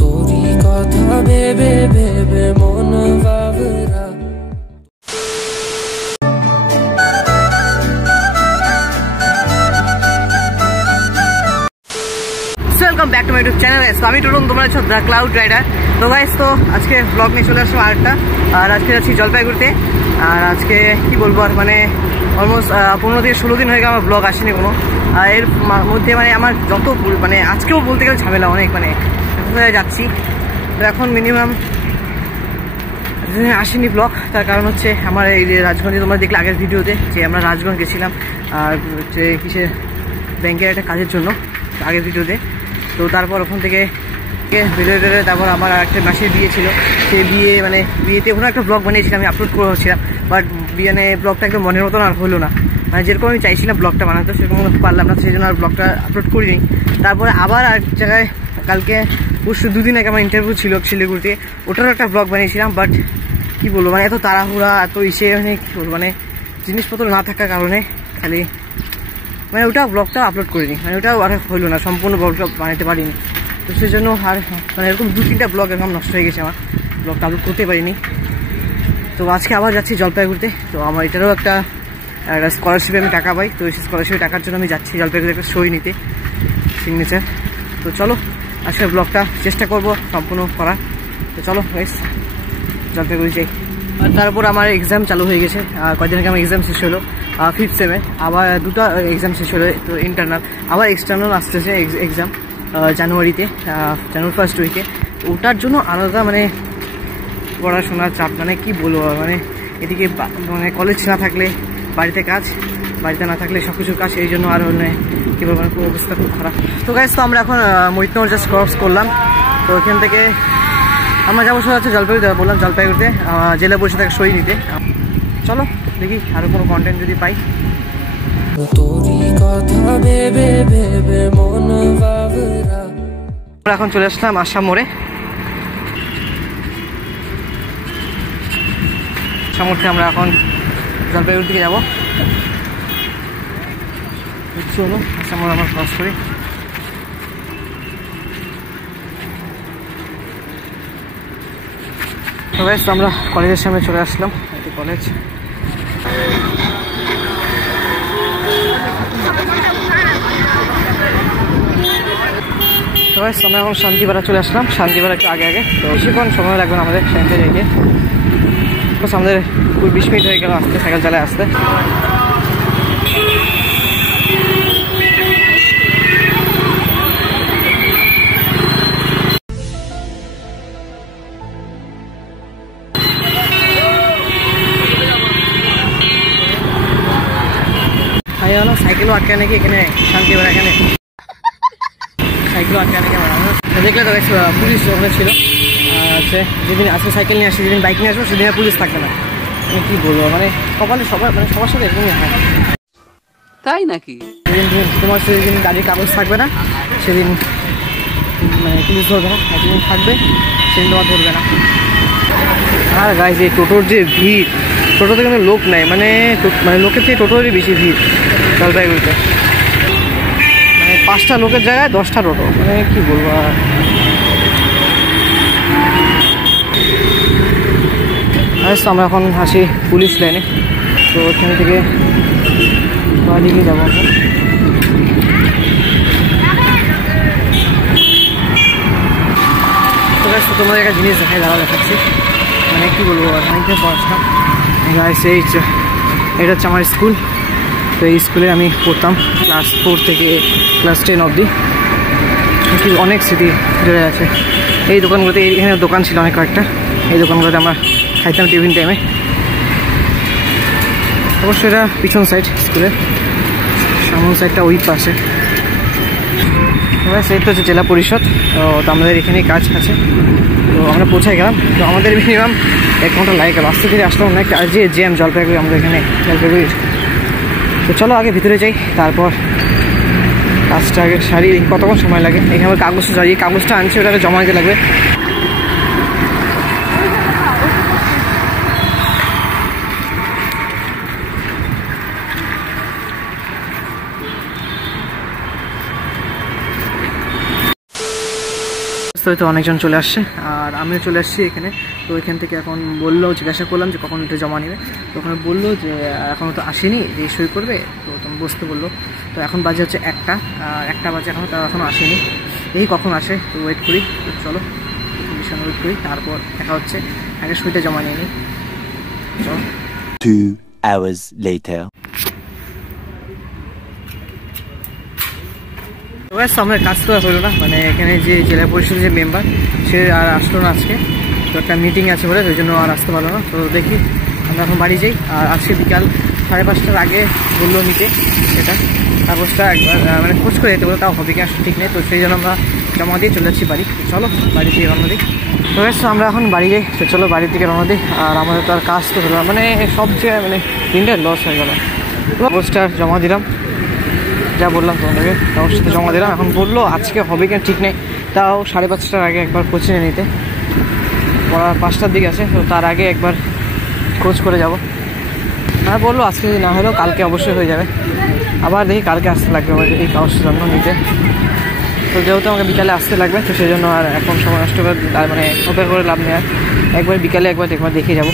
তোরি কথা ভেবে ভেবে মন ভাবরা। Welcome back to my YouTube channel. তো আমি টোটন, তোমরা আছো দ্য ক্লাউড রাইডার। তো গাইস, তো আজকে ব্লগ নিয়ে চলে আসলাম আরেকটা। আর আজকে যাচ্ছি জলপাইগুড়িতে। আর আজকে কি বলবো, আর মানে অলমোস্ট 15 থেকে 16 দিন হয়ে গেল আমার ব্লগ আসেনি কোনো। আর এর মধ্যে মানে আমার যত মানে আজকেও বলতে গেলে ঝামেলা অনেক, মানে যাচ্ছি। তো এখন মিনিমাম আসেনি ব্লগ। তার কারণ হচ্ছে আমার এই রাজগঞ্জে, তোমরা দেখলে আগের ভিডিওতে যে আমরা রাজগঞ্জ গেছিলাম আর হচ্ছে কিসের ব্যাংকের একটা কাজের জন্য আগের ভিডিওতে। তো তারপর ওখান থেকে বেরোয় তারপর আমার একটা মাসের বিয়ে ছিল। সেই বিয়েতে ওখানে একটা ব্লগ বানিয়েছিলাম, আমি আপলোড করেছিলাম। বাট মানে ব্লগটা একদম মনের মতন আর হলো না, মানে যেরকম আমি চাইছিলাম ব্লগটা বানাতে সেরকম পারলাম না, সেই জন্য আর ব্লগটা আপলোড করিনি। তারপরে আবার এক জায়গায় কালকে পরশু 2 দিন আগে আমার ইন্টারভিউ ছিল শিলিগুড়িতে, ওটারও একটা ব্লগ বানিয়েছিলাম। বাট কী বলবো, মানে এত তাড়াহুড়া এত মানে কী বলবো, মানে জিনিসপত্র না থাকার কারণে খালি মানে ওটা ব্লগটা আপলোড করিনি, মানে ওটাও আর হইলো না, সম্পূর্ণ ব্লগটা বানাতে পারিনি। তো সেই জন্য আর মানে এরকম 2-3টা ব্লগ এরকম নষ্ট হয়ে গেছে, আমার ব্লগটা আপলোড করতে পারিনি। তো আজকে আবার যাচ্ছি জলপাইগুড়িতে। তো আমার এটারও একটা স্কলারশিপে আমি টাকা পাই, তো সেই স্কলারশিপের টাকার জন্য আমি যাচ্ছি জলপাইগুড়িতে একটা সই নিতে, সিগনেচার। তো চলো আজকের ব্লগটা চেষ্টা করবো সম্পূর্ণ করার। তো চলো গাইস জলপাইগুড়ি যাই। আর তারপর আমার এক্সাম চালু হয়ে গেছে। কয়েকদিন আগে আমার এক্সাম শেষ হলো 5th সেমে, আবার 2টা এক্সাম শেষ হলো। তো ইন্টারনাল, আবার এক্সটার্নাল আসতেছে এক্সাম জানুয়ারিতে, জানুয়ারি ফার্স্ট উইকে। ওটার জন্য আলাদা মানে পড়াশোনার চাপ, মানে কি বলবো, মানে এদিকে মানে কলেজ না থাকলে বাড়িতে কাজ, বাড়িতে না থাকলে সব কিছুর কাজ, এই জন্য আর মানে কী বলবো, মানে অবস্থা খুব খারাপ। তো গাইস, তো আমরা এখন মৈতনগর জাস্ট ক্রস করলাম। তো ওখান থেকে আমরা যাবো সোজা হচ্ছে জলপাইগুড়ি, বললাম জলপাইগুড়িতে জেলা পরিষদ থেকে সই নিতে। চলো দেখি আরো কোনো কন্টেন্ট যদি পাই। তোরি কথা ভেবে ভেবে মন ভাবরা। আমরা এখন চলে আসলাম আসাম মোড়ে। আসাম মোড় থেকে আমরা এখন জলপাইগুড়ি দিকে যাবো। চলো আসাম মোড় আমরা ক্রস করি। তো গাইস, আমরা কলেজের সামনে চলে আসলাম, এটি কলেজ। তো গাইস, আমরা এখন শান্তিপাড়া চলে আসলাম। শান্তিপাড়া একটু আগে আগে, তো বেশিক্ষণ সময় লাগবে না আমাদের শান্তি যাইতে। বাস আমাদের 20 মিনিট হয়ে গেল আসতে, সাইকেল চালায় আসতে। সাইকেলও আটকে নাকি এখানে শান্তিপাড়া, এখানে সাইকেলও আটকে নাকি আমার দেখলে। তো পুলিশ ওখানে ছিল, যেদিন আসবে সাইকেল নিয়ে আসে, যেদিন বাইক নিয়ে আসবো সেদিন পুলিশ থাকবে না। মানে কী বলবো, মানে কপালে সবার মানে সবার সাথে এরকমই হয়, তাই নাকি? যেদিন তোমার সেদিন গাড়ির কাগজ থাকবে না সেদিন মানে পুলিশ ধরবে না, যেদিন থাকবে সেদিন তোমার ধরবে না। আর গাইস, এই টোটোর যে ভিড়, টোটোতে কিন্তু লোক নেই, মানে লোকের চেয়ে টোটোরই বেশি ভিড় জলপাইগুড়িতে। মানে 5টা লোকের জায়গায় 10টা টোটো, মানে কি বলবো। আর আমরা এখন আসি পুলিশ লাইনে। তো ওখান থেকে দিকে যাবো আমরা। তো গাইস, তোমাদের একটা জিনিস দেখাই, দাঁড়া দেখাচ্ছি, মানে কি বলবো, অনেকদিন পড়াশোনা। গাইস, এটা হচ্ছে আমার স্কুল। তো এই স্কুলে আমি পড়তাম ক্লাস 4 থেকে ক্লাস 10 অবধি। অনেক স্মৃতি জড়ে আছে এই দোকানগুলোতে। এখানে দোকান ছিল অনেক কয়েকটা, এই দোকানগুলোতে আমরা খাইতাম টিফিন টাইমে। অবশ্যই এটা পিছন সাইড স্কুলের, সামন সাইডটা ওই পাশে। সেই তো হচ্ছে জেলা পরিষদ। তো আমাদের এখানেই কাজ আছে। তো আমরা পৌঁছে গেলাম। তো আমাদের মিনিমাম 1 ঘন্টা লাগে গেল, আস্তে ধীরে আসলাম অনেক যে জ্যাম জলপাইগুড়ি আমাদের এখানে জলপাইগুড়ির। তো চলো আগে ভিতরে যাই, তারপর কাজটা আগে সারি। কতক্ষণ সময় লাগে এখানে কাগজটা যাই, কাগজটা আনছি ওটাকে জমা দিতে লাগবে। তো অনেকজন চলে আসছে আর আমিও চলে আসছি এখানে। তো এখান থেকে এখন বললো, জিজ্ঞাসা করলাম যে কখন এটা জমা নেবে। তো ওখানে বললো যে এখনও তো আসেনি, যে সই করবে, তো তুমি বসতে বললো। তো এখন বাজে হচ্ছে 1টা বাজে, এখনও আসেনি। এই কখন আসে তো ওয়েট করি। তো চলো ভীষণ ওয়েট করি, তারপর দেখা হচ্ছে। আগে সইটা জমা নিয়ে নিই, চলো। 2 hours later. আমার কাজ তো হলো না, মানে এখানে যে জেলা পরিষদের যে মেম্বার সে আর আসলো না আজকে। তো একটা মিটিং আছে বলে ওই জন্য আর আসতে পারলো না। তো দেখি আমরা এখন বাড়ি যাই। আর আজকে বিকাল 5:30টার আগে বললো নিতে সেটা কাগজটা একবার মানে খোঁজ করে যেতে বলো, তাও হবে কি ঠিক নেই। তো সেই জন্য আমরা জমা দিয়ে চলে যাচ্ছি বাড়ি। চলো বাড়ি থেকে রওনা দিই। তো আমরা এখন বাড়ি যাই। তো চলো বাড়ির দিকে রওনা দিই। আর আমাদের তো আর কাজ তো হলো না, মানে সব জায়গায় মানে দিনটা লস হয়ে গেল। কাগজটা জমা দিলাম, যা বললাম তোমাদেরকে কাগজটা জমা দিলাম। এখন বললো আজকে হবে কিনা ঠিক নেই, তাও 5:30টার আগে একবার খোঁজ নিয়ে নিতে। পড়া 5টার দিকে আছে, তো তার আগে একবার খোঁজ করে যাব। আর বললো আজকে যদি না হলেও কালকে অবশ্যই হয়ে যাবে। আবার দেখি কালকে আসতে লাগবে আমাকে এই কাগজটার জন্য নিতে। তো যেহেতু আমাকে বিকালে আসতে লাগবে, তো সেই জন্য আর এখন সময় নষ্ট করে মানে অপেক্ষা করে লাভ নেই। আর একবার বিকালে একবার দেখে যাবো।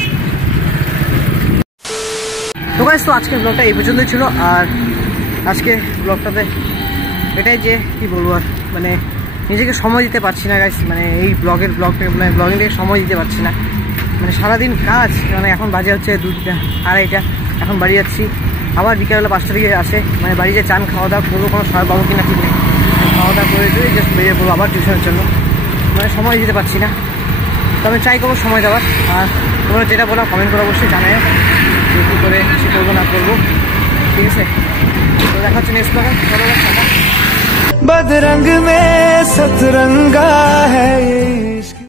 তো গাইস, তো আজকের ব্লগটা এই পর্যন্তই ছিল। আর আজকে ব্লগটাতে এটাই যে কী বলবো, আর মানে নিজেকে সময় দিতে পারছি না গাইস। মানে এই ব্লগিং থেকে সময় দিতে পারছি না। মানে সারাদিন কাজ, মানে এখন বাজে হচ্ছে 2টা 2:30। এখন বাড়ি যাচ্ছি, আবার বিকালবেলা 5টা দিকে আসে। মানে বাড়ি যে চান খাওয়া দাওয়া করবো, কোনো সময় পাবো কিনা ঠিক নেই। খাওয়া দাওয়া করে দিয়ে জাস্ট বেরিয়ে পড়বো আবার টিউশনের জন্য। মানে সময় দিতে পারছি না। তো আমি ট্রাই করবো সময় দেওয়ার। আর তোমরা যেটা বলো কমেন্ট করে অবশ্যই জানাই যে কী করে কিছু করবো না করবো, ঠিক আছে? তো দেখা হচ্ছে নেক্সট ব্লগে। চলো, बदरंग में सतरंगा है।